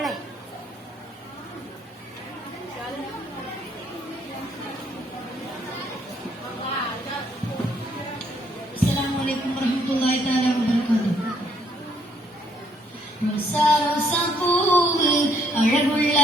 play. Assalamualaikum warahmatullahi taala wabarakatuh. ரசாரோ சம்பூவில் அழகுள்ள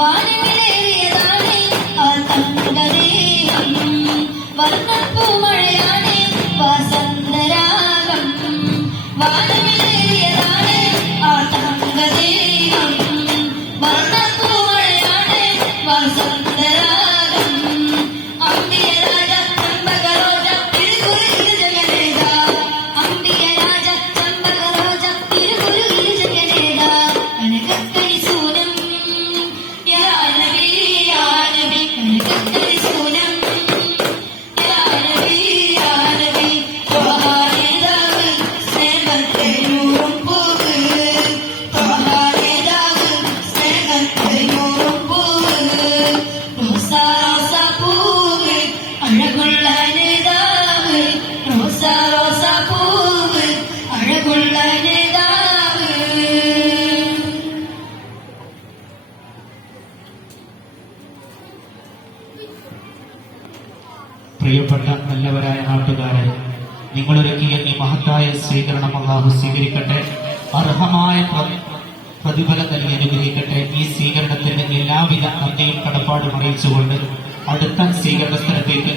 വാനങ്ങളേറിയതാണ് ആ തങ്കദേഹം വർണപ്പൂമഴയാണ് വസന്തരാഗം. വാനങ്ങളേറിയ പ്രിയപ്പെട്ട നല്ലവരായ നാട്ടുകാരെ നിങ്ങളൊരുക്കിയ ഈ മഹത്തായ സ്വീകരണം അള്ളാഹു സ്വീകരിക്കട്ടെ. അർഹമായ പ്രതിഫലം നൽകി അനുഗ്രഹിക്കട്ടെ. ഈ സ്വീകരണത്തിന്റെ എല്ലാവിധ നന്ദിയും കടപ്പാടും അറിയിച്ചുകൊണ്ട് അടുത്ത സ്വീകരണ സ്ഥലത്തേക്ക്